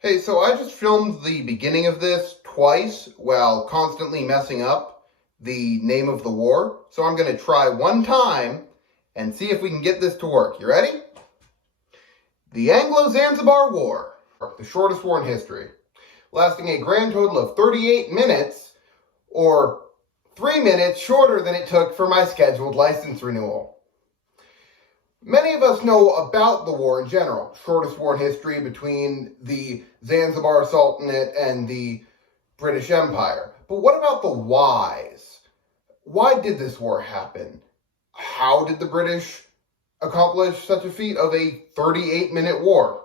Hey, so I just filmed the beginning of this twice while constantly messing up the name of the war. So I'm going to try one time and see if we can get this to work. You ready? The Anglo Zanzibar War, the shortest war in history, lasting a grand total of 38 minutes, or 3 minutes shorter than it took for my scheduled license renewal. Many of us know about the war in general, shortest war in history between the Zanzibar Sultanate and the British Empire. But what about the whys? Why did this war happen? How did the British accomplish such a feat of a 38-minute war?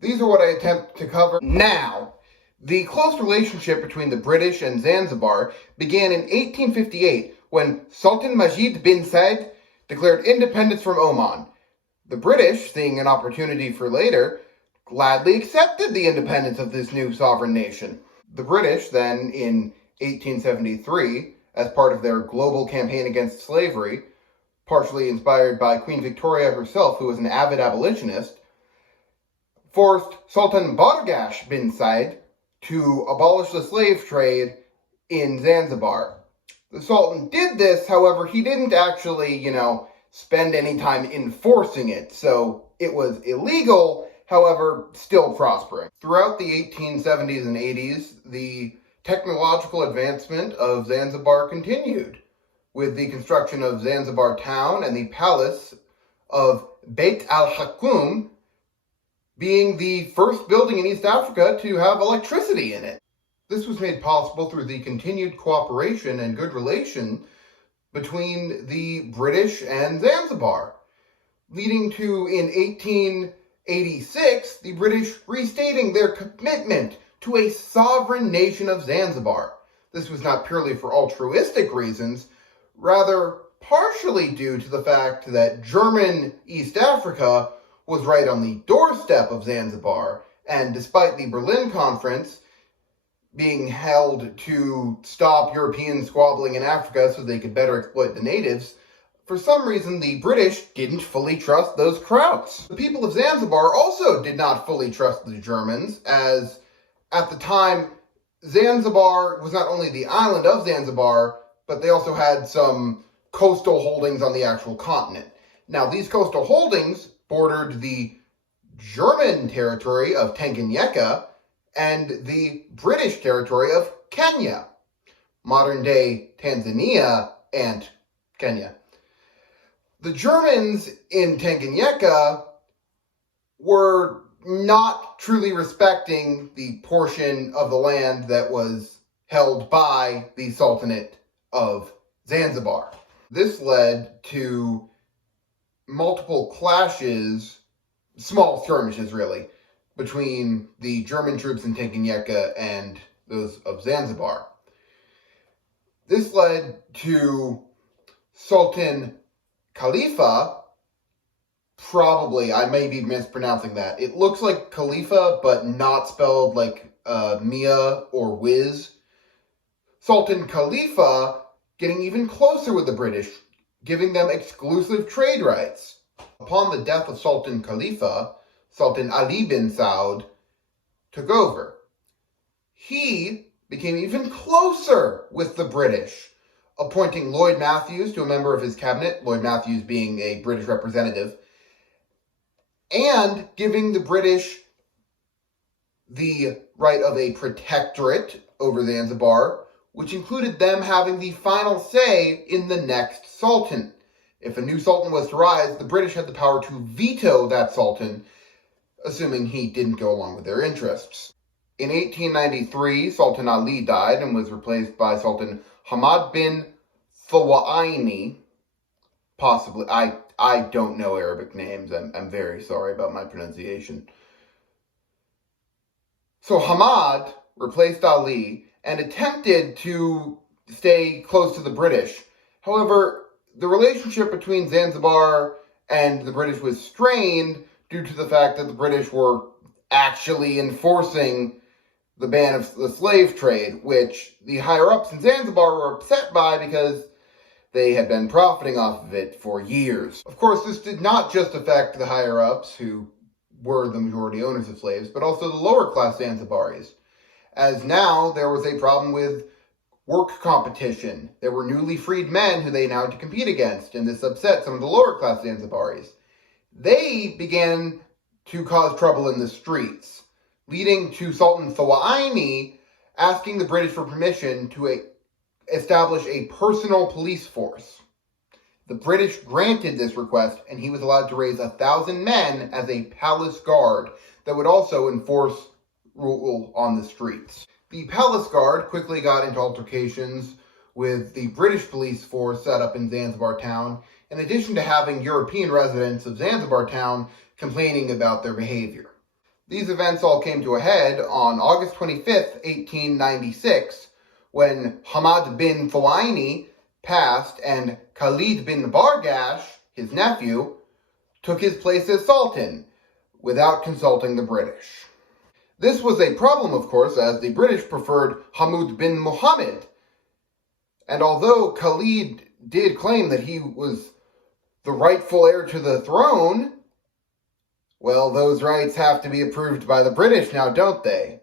These are what I attempt to cover now. The close relationship between the British and Zanzibar began in 1858 when Sultan Majid bin Said declared independence from Oman. The British, seeing an opportunity for later, gladly accepted the independence of this new sovereign nation. The British then, in 1873, as part of their global campaign against slavery, partially inspired by Queen Victoria herself, who was an avid abolitionist, forced Sultan Bargash bin Said to abolish the slave trade in Zanzibar. The Sultan did this, however, he didn't actually, spend any time enforcing it, so it was illegal, however, still prospering. Throughout the 1870s and 80s, the technological advancement of Zanzibar continued, with the construction of Zanzibar town and the palace of Beit al-Hakum being the first building in East Africa to have electricity in it. This was made possible through the continued cooperation and good relation between the British and Zanzibar, leading to, in 1886, the British restating their commitment to a sovereign nation of Zanzibar. This was not purely for altruistic reasons, rather partially due to the fact that German East Africa was right on the doorstep of Zanzibar, and despite the Berlin Conference being held to stop Europeans squabbling in Africa so they could better exploit the natives, for some reason the British didn't fully trust those Krauts. The people of Zanzibar also did not fully trust the Germans, as at the time Zanzibar was not only the island of Zanzibar, but they also had some coastal holdings on the actual continent. Now, these coastal holdings bordered the German territory of Tanganyika and the British territory of Kenya, modern-day Tanzania and Kenya. The Germans in Tanganyika were not truly respecting the portion of the land that was held by the Sultanate of Zanzibar. This led to multiple clashes, small skirmishes really, between the German troops in Tanganyika and those of Zanzibar. This led to Sultan Khalifa, probably, I may be mispronouncing that. It looks like Khalifa, but not spelled like Mia or Wiz. Sultan Khalifa getting even closer with the British, giving them exclusive trade rights. Upon the death of Sultan Khalifa, Sultan Ali bin Saud took over. He became even closer with the British, appointing Lloyd Matthews to a member of his cabinet, Lloyd Matthews being a British representative, and giving the British the right of a protectorate over Zanzibar, which included them having the final say in the next sultan. If a new sultan was to rise, the British had the power to veto that sultan, assuming he didn't go along with their interests. In 1893, Sultan Ali died and was replaced by Sultan Hamad bin Thawaini. Possibly, I don't know Arabic names. I'm very sorry about my pronunciation. So Hamad replaced Ali and attempted to stay close to the British. However, the relationship between Zanzibar and the British was strained due to the fact that the British were actually enforcing the ban of the slave trade, which the higher-ups in Zanzibar were upset by because they had been profiting off of it for years. Of course, this did not just affect the higher-ups, who were the majority owners of slaves, but also the lower class Zanzibaris, as now there was a problem with work competition. There were newly freed men who they now had to compete against, and this upset some of the lower class Zanzibaris. They began to cause trouble in the streets, leading to Sultan Thawaini asking the British for permission to establish a personal police force. The British granted this request, and he was allowed to raise 1,000 men as a palace guard that would also enforce rule on the streets. The palace guard quickly got into altercations with the British police force set up in Zanzibar town, in addition to having European residents of Zanzibar town complaining about their behavior. These events all came to a head on August 25th, 1896, when Hamad bin Thawaini passed and Khalid bin Bargash, his nephew, took his place as Sultan without consulting the British. This was a problem, of course, as the British preferred Hamud bin Muhammad, and although Khalid did claim that he was the rightful heir to the throne, well, those rights have to be approved by the British now, don't they?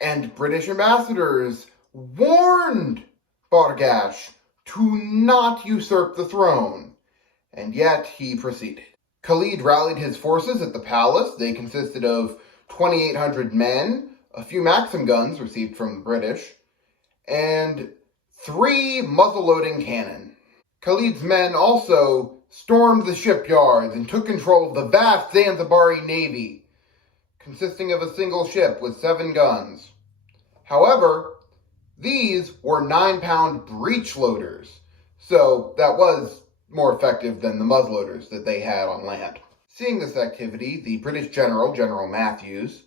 And British ambassadors warned Bargash to not usurp the throne, and yet he proceeded. Khalid rallied his forces at the palace. They consisted of 2,800 men, a few Maxim guns received from the British, and 3 muzzle-loading cannon. Khalid's men also stormed the shipyards and took control of the vast Zanzibari navy, consisting of a single ship with 7 guns. However, these were 9-pound breech loaders, so that was more effective than the muzzleloaders that they had on land. Seeing this activity, the British general, General Matthews,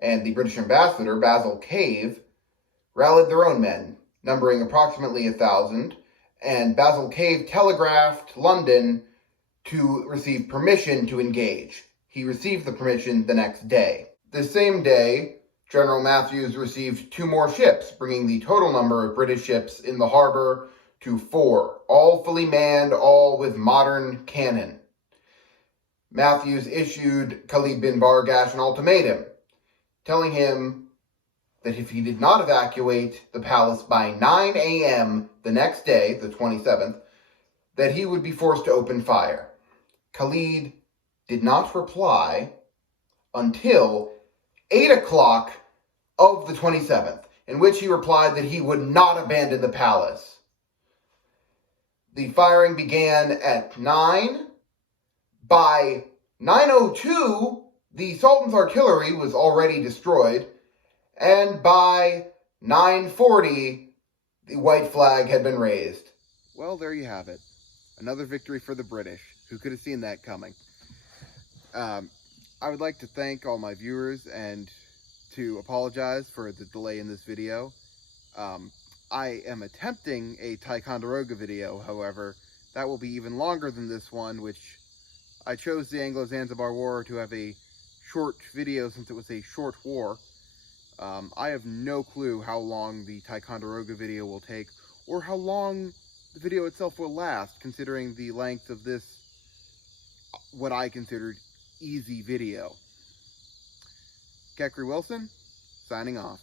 and the British ambassador, Basil Cave, rallied their own men, numbering approximately 1,000, and Basil Cave telegraphed London to receive permission to engage. He received the permission the next day. The same day, General Matthews received 2 more ships, bringing the total number of British ships in the harbor to 4, all fully manned, all with modern cannon. Matthews issued Khalid bin Bargash an ultimatum, telling him that if he did not evacuate the palace by 9 a.m. the next day, the 27th, that he would be forced to open fire. Khalid did not reply until 8 o'clock of the 27th, in which he replied that he would not abandon the palace. The firing began at 9. By 9:02, the Sultan's artillery was already destroyed, and by 9:40, the white flag had been raised. Well, there you have it. Another victory for the British. Who could have seen that coming? I would like to thank all my viewers and to apologize for the delay in this video. I am attempting a Ticonderoga video, however, that will be even longer than this one, which I chose the Anglo Zanzibar War to have a short video since it was a short war. I have no clue how long the Ticonderoga video will take, or how long the video itself will last, considering the length of this, what I considered easy video. Kekri Wilson, signing off.